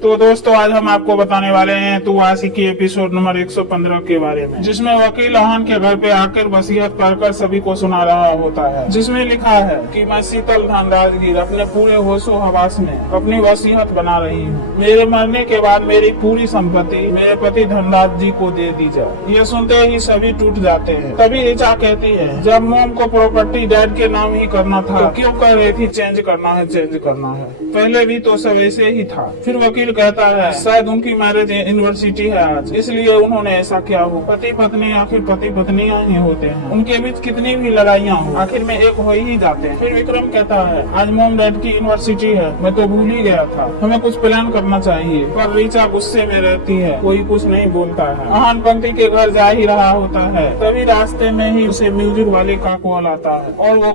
तो दोस्तों आज हम आपको बताने वाले हैं तू आशिकी एपिसोड नंबर 115 के बारे में, जिसमें वकील अहान के घर पे आकर वसीयत कर सभी को सुना रहा होता है, जिसमें लिखा है कि मैं शीतल धनराजगीर अपने पूरे होशो हवास में अपनी वसीयत बना रही हूँ। मेरे मरने के बाद मेरी पूरी संपत्ति मेरे पति धनराज जी को दे दी जाए। ये सुनते ही सभी टूट जाते हैं। तभी ऋचा कहती है, जब मोम को प्रॉपर्टी डैड के नाम ही करना था तो क्यों कह रही थी चेंज करना है। पहले भी तो सब ऐसे ही था। फिर वकील कहता है, शायद उनकी मैरिज यूनिवर्सिटी है आज, इसलिए उन्होंने ऐसा किया हो। पति पत्नी आखिर पति पत्नियां ही होते हैं, उनके बीच कितनी भी लड़ाइयाँ हो आखिर में एक हो ही जाते हैं। फिर विक्रम कहता है, आज मोम डैड की यूनिवर्सिटी है, मैं तो भूल ही गया था, हमें कुछ प्लान करना चाहिए। पर ऋचा गुस्से में रहती है, कोई कुछ नहीं बोलता है। अहान पंक्ति के घर जा ही रहा होता है, तभी रास्ते में ही उसे म्यूजिक वाले का कॉल आता है और वो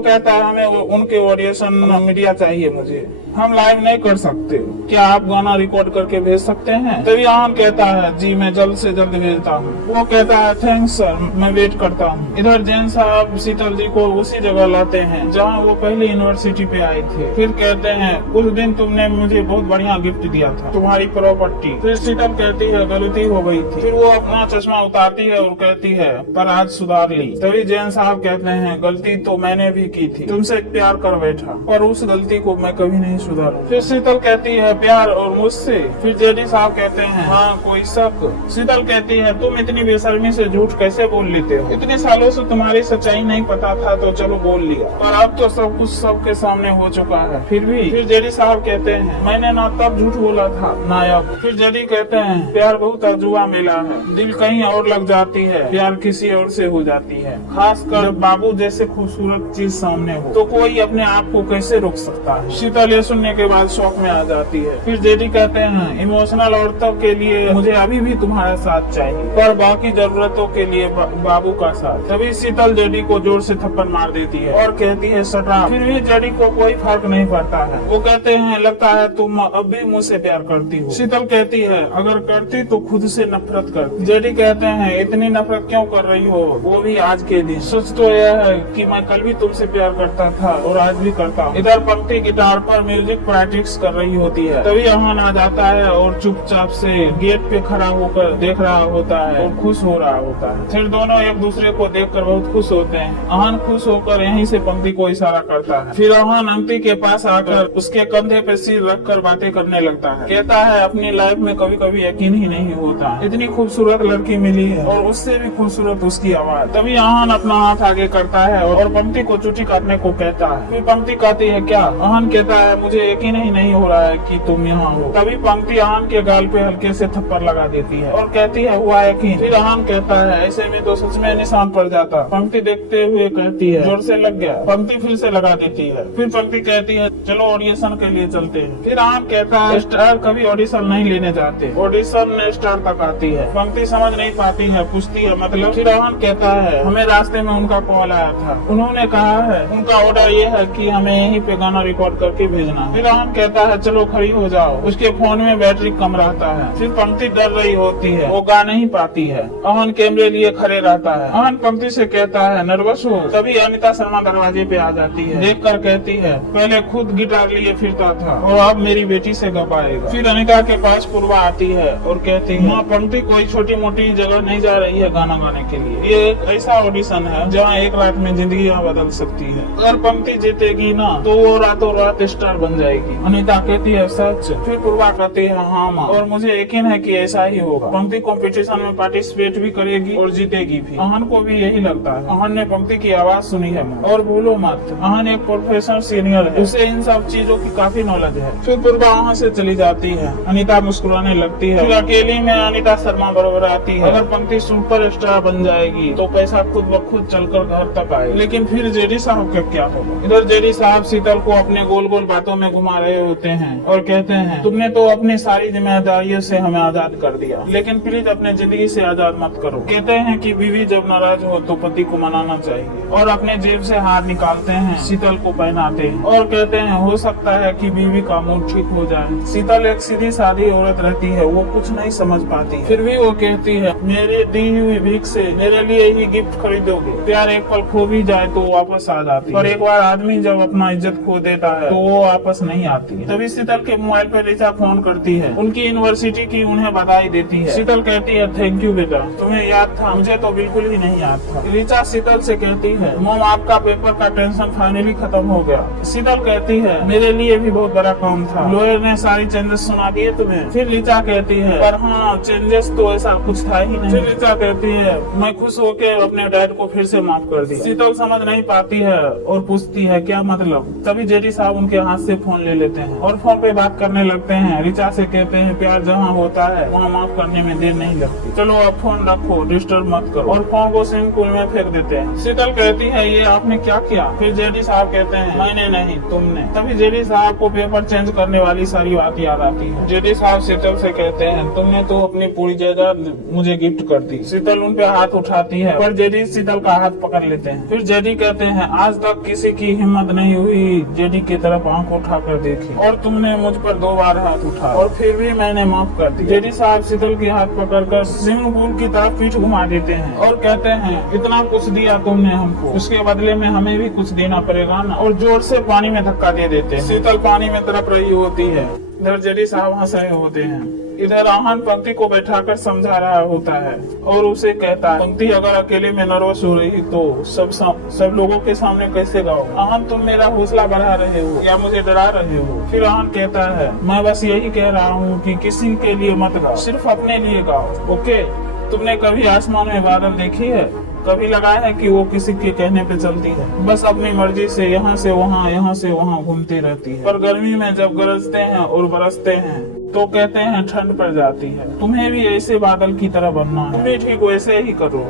कहता है हमें उनके ऑडिशन मीडिया चाहिए, मुझे हम लाइव नहीं कर सकते, क्या आप गाना रिकॉर्ड करके भेज सकते हैं? तभी अहान कहता है, जी मैं जल्द से जल्द भेजता हूँ। वो कहता है, थैंक्स सर, मैं वेट करता हूँ। इधर जैन साहब शीतल जी को उसी जगह लाते हैं जहाँ वो पहले यूनिवर्सिटी पे आए थे। फिर कहते हैं, उस दिन तुमने मुझे बहुत बढ़िया गिफ्ट दिया था, तुम्हारी प्रॉपर्टी। फिर शीतल कहती है, गलती हो गई थी। फिर वो अपना चश्मा उतारती है और कहती है, पर आज सुधार ली। तभी जैन साहब कहते हैं, गलती तो मैंने भी की थी, तुमसे प्यार कर बैठा और उस गलती को मैं कभी नहीं सुधारू। फिर शीतल कहती है, प्यार और मुझसे? फिर जेडी साहब कहते हैं, हाँ कोई शक? शीतल कहती है, तुम इतनी बेशर्मी से झूठ कैसे बोल लेते हो? इतने सालों से तुम्हारी सच्चाई नहीं पता था तो चलो बोल लिया, पर अब तो सब कुछ सबके सामने हो चुका है। फिर भी? फिर जेडी साहब कहते हैं, मैंने ना तब झूठ बोला था ना अब। फिर जेडी कहते हैं, प्यार बहुत अजूबा मेला है, दिल कहीं और लग जाती है, प्यार किसी और से हो जाती है, खासकर बाबू जैसे खूबसूरत चीज सामने हो तो कोई अपने आप को कैसे रोक सकता है? शीतल ये सुनने के बाद शौक में आ जाती है। फिर जेडी कहते हैं, इमोशनल औरतों के लिए मुझे अभी भी तुम्हारा साथ चाहिए, पर बाकी जरूरतों के लिए बाबू का साथ। तभी शीतल जेडी को जोर से थप्पड़ मार देती है और कहती है, शराब। फिर भी जेडी को कोई फर्क नहीं पड़ता है। वो कहते हैं, लगता है तुम अब भी मुझसे प्यार करती हो। शीतल कहती है, अगर करती तो खुद से नफरत करती। जेडी कहते हैं, इतनी नफरत क्यों कर रही हो, वो भी आज के दिन? सच तो यह है कि मैं कल भी तुमसे प्यार करता था और आज भी करता हूँ। इधर पंक्ति गिटार पर म्यूजिक प्रैक्टिस कर रही होती है। तभी अहान आ जाता है और चुपचाप से गेट पे खड़ा होकर देख रहा होता है और खुश हो रहा होता है। फिर दोनों एक दूसरे को देखकर बहुत खुश होते हैं। अहान खुश होकर यहीं से पंक्ति को इशारा करता है। फिर अहान अंक्ति के पास आकर उसके कंधे पे सिर रखकर बातें करने लगता है। कहता है, अपनी लाइफ में कभी कभी यकीन ही नहीं होता, इतनी खूबसूरत लड़की मिली है और उससे भी खूबसूरत उसकी आवाज। तभी अहान अपना हाथ आगे करता है और पंक्ति को चुटी काटने को कहता है। फिर पंक्ति कहती है, क्या? अहान कहता है, मुझे यकीन ही नहीं हो रहा है कि तुम यहाँ हो। तभी पंक्ति अहान के गाल पे हल्के से थप्पड़ लगा देती है और कहती है, हुआ यकीन? फिर अहान कहता है, ऐसे में तो सच में निशान पड़ जाता। पंक्ति देखते हुए कहती है, जोर से लग गया। पंक्ति फिर से लगा देती है। फिर पंक्ति कहती है, चलो ऑडिशन के लिए चलते हैं। फिर अहान कहता है, स्टार कभी ऑडिशन नहीं लेने जाते, ऑडिशन स्टार तक आती है। पंक्ति समझ नहीं पाती है, पूछती है मतलब? फिर अहान कहता है, हमें रास्ते में उनका कॉल आया था, उन्होंने कहा है उनका ऑर्डर ये है कि हमें यहीं पे गाना रिकॉर्ड करके भेजना। फिर अहान कहता है, चलो खड़ी हो जाओ, उसके फोन में बैटरी कम रहता है। फिर पंक्ति डर रही होती है, वो गा नहीं पाती है। अहान कैमरे लिए खड़े रहता है। अहान पंक्ति से कहता है, नर्वस हो? तभी अनीता शर्मा दरवाजे पे आ जाती है। देखकर कहती है, पहले खुद गिटार लिए फिरता था और अब मेरी बेटी से गा पाएगा। फिर अनीता के पास पूर्वा आती है और कहती है, माँ पंक्ति कोई छोटी मोटी जगह नहीं जा रही है गाना गाने के लिए, ये एक ऐसा ऑडिशन है जहाँ एक रात में जिंदगी बदल सकती है। अगर पंक्ति जीतेगी ना तो वो रातों रात स्टार बन जाएगी। अनीता कहती है, सच? फिर पूर्वा कहती है, हाँ माँ, और मुझे यकीन है कि ऐसा ही होगा। पंक्ति कंपटीशन में पार्टिसिपेट भी करेगी और जीतेगी भी। अहान को भी यही लगता है। अहान ने पंक्ति की आवाज सुनी है और भूलो मत, अहान एक प्रोफेशनल सीनियर है, उसे इन सब चीजों की काफी नॉलेज है। फिर पूर्वा वहाँ से चली जाती है। अनीता मुस्कुराने लगती है। फिर अकेली में अनीता शर्मा बरोबर आती है। अगर पंक्ति सुपर स्टार बन जाएगी तो पैसा खुद ब खुद चलकर घर तक आए। लेकिन फिर जेडी साहब का क्या होगा? इधर जेडी साहब शीतल को अपने गोल गोल बातों में घुमा रहे होते हैं और कहते हैं, तुमने तो अपनी सारी जिम्मेदारियों से हमें आजाद कर दिया, लेकिन प्लीज अपने जिंदगी से आजाद मत करो। कहते हैं कि बीवी जब नाराज हो तो पति को मनाना चाहिए और अपने जेब से हार निकालते हैं, शीतल को पहनाते हैं और कहते हैं, हो सकता है कि बीवी का मूड ठीक हो जाए। शीतल एक सीधी सादी औरत रहती है, वो कुछ नहीं समझ पाती। फिर भी वो कहती है, मेरी दी हुई भीख से मेरे लिए ही गिफ्ट खरीदोगे? प्यार एक पल खो भी जाए तो वापस आ जाती है, पर एक बार आदमी जब अपना इज्जत खो देता है तो वो वापस नहीं आती है। तभी शीतल के मोबाइल पे ऋचा फोन करती है, उनकी यूनिवर्सिटी की उन्हें बधाई देती है। शीतल कहती है थैंक यू बेटा, तुम्हें याद था, मुझे तो बिल्कुल ही नहीं याद था। ऋचा शीतल से कहती है मॉम आपका पेपर का टेंशन फाइनली खत्म हो गया। शीतल कहती है मेरे लिए भी बहुत बड़ा काम था, लॉयर ने सारी चेंजेस सुना दिए तुम्हें। फिर ऋचा कहती है पर हाँ चेंजेस तो ऐसा कुछ था ही नहीं। फिर ऋचा कहती है मैं खुश होकर अपने डैड को फिर से माफ कर दी। शीतल समझ नहीं पाती है और पूछती है क्या मतलब। तभी जेडी साहब उनके हाथ से फोन ले लेते हैं और फोन पे बात करने लगते हैं। ऋचा से कहते हैं प्यार जहाँ होता है वहाँ माफ करने में देर नहीं लगती, चलो अब फोन रखो, डिस्टर्ब मत करो, और फोन को स्विमिंग पूल में फेंक देते हैं। शीतल कहती है ये आपने क्या किया। फिर जेडी साहब कहते हैं मैंने नहीं तुमने। तभी जेडी साहब को पेपर चेंज करने वाली सारी बात याद आती है। जेडी साहब शीतल से कहते हैं तुमने तो अपनी पूरी जायदाद मुझे गिफ्ट कर दी। शीतल उन पे हाथ उठाती है पर जेडी शीतल का हाथ पकड़ लेते हैं। फिर जेडी कहते हैं आज तक किसी की हिम्मत नहीं हुई जेडी की तरफ आंख उठाकर देखी, और तुमने मुझ पर 2 बार हाथ उठा और फिर भी मैंने माफ कर दी। जेडी साहब शीतल के हाथ पकड़कर स्विमिंग पूल की तरफ पीठ घुमा देते हैं और कहते हैं इतना कुछ दिया तुमने हमको, उसके बदले में हमें भी कुछ देना पड़ेगा ना, और जोर से पानी में धक्का दे देते हैं। शीतल पानी में तड़प रही होती है, इधर जेडी साहब हंस रहे होते हैं। इधर आहन पंक्ति को बैठाकर समझा रहा होता है और उसे कहता है पंक्ति अगर अकेले में नर्वस हो रही तो सब लोगों के सामने कैसे गाओ। आहन तुम मेरा हौसला बढ़ा रहे हो या मुझे डरा रहे हो। फिर आहन कहता है मैं बस यही कह रहा हूँ कि किसी के लिए मत गाओ, सिर्फ अपने लिए गाओ। ओके, तुमने कभी आसमान में बादल देखी है? कभी लगा है कि वो किसी के कहने पे चलती है? बस अपनी मर्जी से यहाँ से वहाँ घूमती रहती है। पर गर्मी में जब गरजते हैं और बरसते हैं तो कहते हैं ठंड पड़ जाती है। तुम्हें भी ऐसे बादल की तरह बनना है, तुम भी ठीक वैसे ही करो,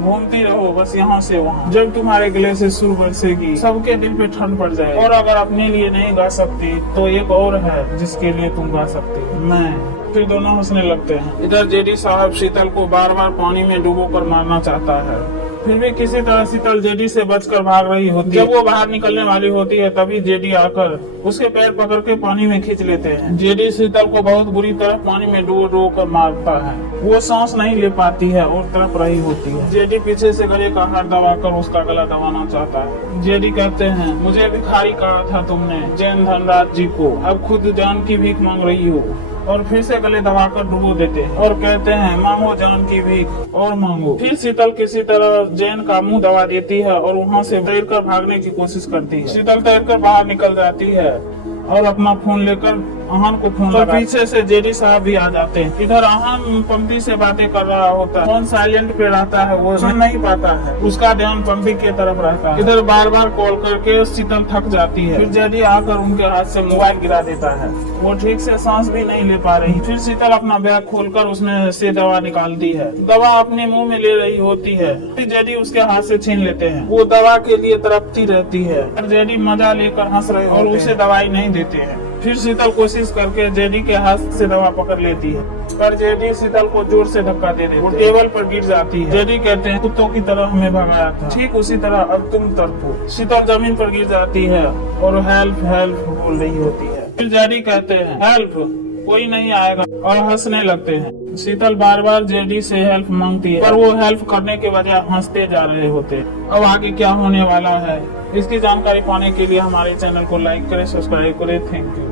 घूमती रहो बस यहाँ से वहाँ। जब तुम्हारे गले से सुर बरसेगी सबके दिल पे ठंड पड़ जाए। और अगर अपने लिए नहीं गा सकती तो एक और है जिसके लिए तुम गा सकती, मैं। फिर दोनों हंसने लगते हैं। इधर जेडी साहब शीतल को बार बार पानी में डूबो कर मारना चाहता है, फिर भी किसी तरह शीतल जेडी से बचकर भाग रही होती है। जब वो बाहर निकलने वाली होती है तभी जेडी आकर उसके पैर पकड़ के पानी में खींच लेते हैं। जेडी शीतल को बहुत बुरी तरह पानी में डूबो कर मारता है। वो सांस नहीं ले पाती है और तड़प रही होती है। जेडी पीछे से गले का हाथ दबाकर उसका गला दबाना चाहता है। जेडी कहते हैं मुझे भिखारी कहा था तुमने जैन धनराज जी को, अब खुद जान की भीख मांग रही हो। और फिर से गले दबाकर डुबो देते हैं और कहते हैं मांगो जान की भीख और मांगो। फिर शीतल किसी तरह जैन का मुंह दबा देती है और वहाँ से तैरकर भागने की कोशिश करती है। शीतल तैरकर बाहर निकल जाती है और अपना फोन लेकर आहन को फोन लगाती है। पीछे से जेडी साहब भी आ जाते हैं। इधर आहन पंक्ति से बातें कर रहा होता है, फोन साइलेंट पे रहता है, वो सुन नहीं पाता है, उसका ध्यान पंक्ति की तरफ रहता है। इधर बार बार कॉल करके शीतल थक जाती है। फिर जेडी आकर उनके हाथ से मोबाइल गिरा देता है, वो ठीक से सांस भी नहीं ले पा रही। फिर शीतल अपना बैग खोलकर उसमें से दवा निकालती है, दवा अपने मुंह में ले रही होती है। फिर जेडी उसके हाथ से छीन लेते हैं, वो दवा के लिए तड़पती रहती है। जेडी मजा लेकर हंस रहे और उसे दवाई नहीं देते हैं। फिर शीतल कोशिश करके जेडी के हाथ से दवा पकड़ लेती है पर जेडी शीतल को जोर से धक्का दे देती है, वो टेबल पर गिर जाती है। जेडी कहते हैं कुत्तों की तरह हमें भगाया था, ठीक उसी तरह अब तुम तड़पो। शीतल जमीन पर गिर जाती है और हेल्प हेल्प बोल रही होती है। फिर जेडी कहते हैं हेल्प, कोई नहीं आएगा, और हंसने लगते हैं। शीतल बार बार जेडी से हेल्प मांगती है पर वो हेल्प करने के बजाय हंसते जा रहे होते। अब आगे क्या होने वाला है इसकी जानकारी पाने के लिए हमारे चैनल को लाइक करें, सब्सक्राइब करें। Thank you.